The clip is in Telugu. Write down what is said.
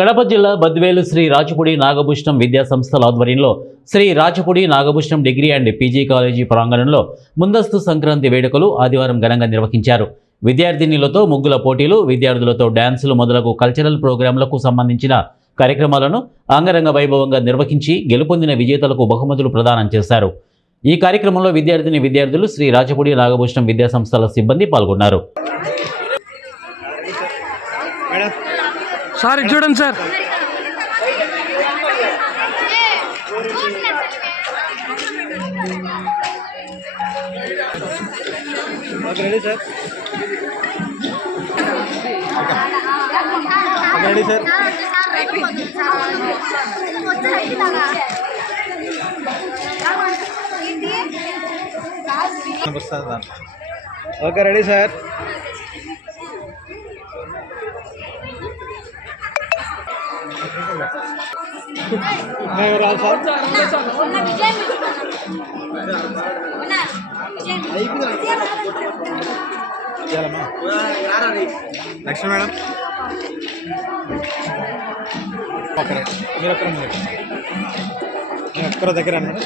కడప జిల్లా బద్వేలు శ్రీ రాచపూడి నాగభూషణం విద్యా సంస్థల ఆధ్వర్యంలో Shri Rachapudi Nagabhushanam degree and PG college ప్రాంగణంలో ముందస్తు సంక్రాంతి వేడుకలు ఆదివారం ఘనంగా నిర్వహించారు. విద్యార్థినులతో ముగ్గుల పోటీలు, విద్యార్థులతో డ్యాన్సులు మొదలగు కల్చరల్ ప్రోగ్రాంలకు సంబంధించిన కార్యక్రమాలను అంగరంగ వైభవంగా నిర్వహించి గెలుపొందిన విజేతలకు బహుమతులు ప్రదానం చేశారు. ఈ కార్యక్రమంలో విద్యార్థులు శ్రీ రాచపూడి నాగభూషణం విద్యా సంస్థల సిబ్బంది పాల్గొన్నారు. సార్ చూడండి sir. Ready sir. Ready sir. Okay ready sir. Next madam మీరు ఒక్కరు దగ్గర మేడం.